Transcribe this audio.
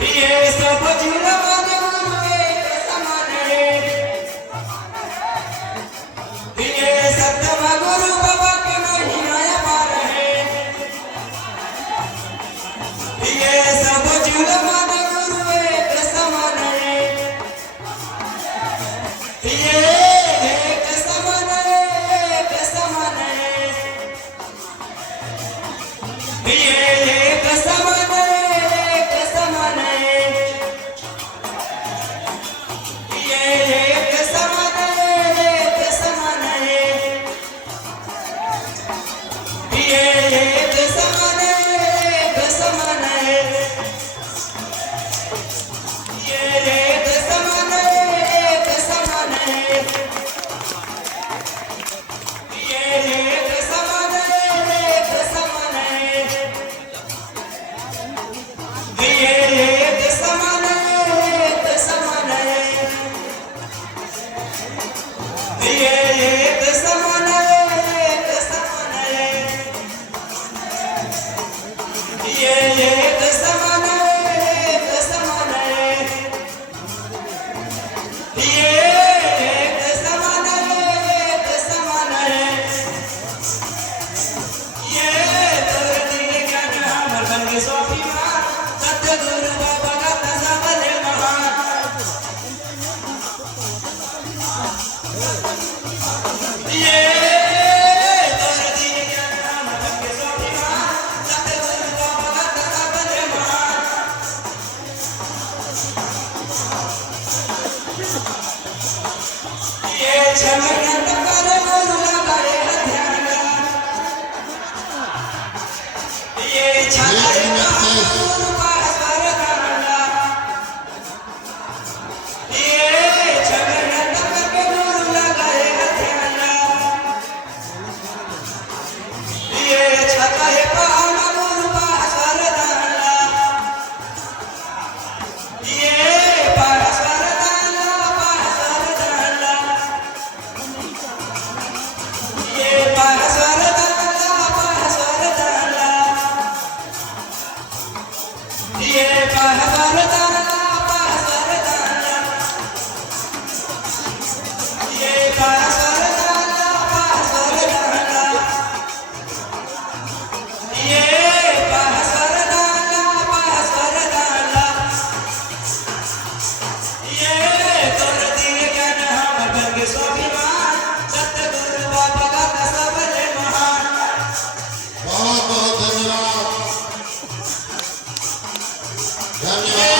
ये सब जुलम गुरु एक समान है। ये सत्यम गुरु बाबा की महिमा अपार है। ये सब जुलम गुरु एक समान है। ये एक समान है, एक समान है। ये एक समान है, एक समान है। ये एक समान है, एक समान है। ये एक समान है, एक समान है। ये एक समान है, एक समान है। ये एक समान है, एक समान है। ये एक समान है, एक समान है। ये एक समान है, एक समान है। ये एक समान है, एक समान है। ये एक समान है, एक समान है। ये तोर दिए ज्ञान हमर बन स्वाभिमान, सतगुरु बाबा का सबले महान। ये तोर दिए ज्ञान हमर बन स्वाभिमान, सतगुरु बाबा का सबले महान। ये छमयंत कर गुरु लगाए ध्यान का। ये छाए गुरु पास वरदान। ये छमयंत कर गुरु लगाए ध्यान। ये छाए गुरु पास वरदान। ये पास वरदान, पास वरदान। ये पास वरदान, पास वरदान। ये पास वरदान, पास वरदान। ये पास वरदान, पास वरदान। ये पास वरदान, पास वरदान। ये तोर दिए ज्ञान हमर बन स्वाभिमान, सतगुरु बाबा का सबले महान। बहुत बहुत धन्यवाद। धन्यवाद।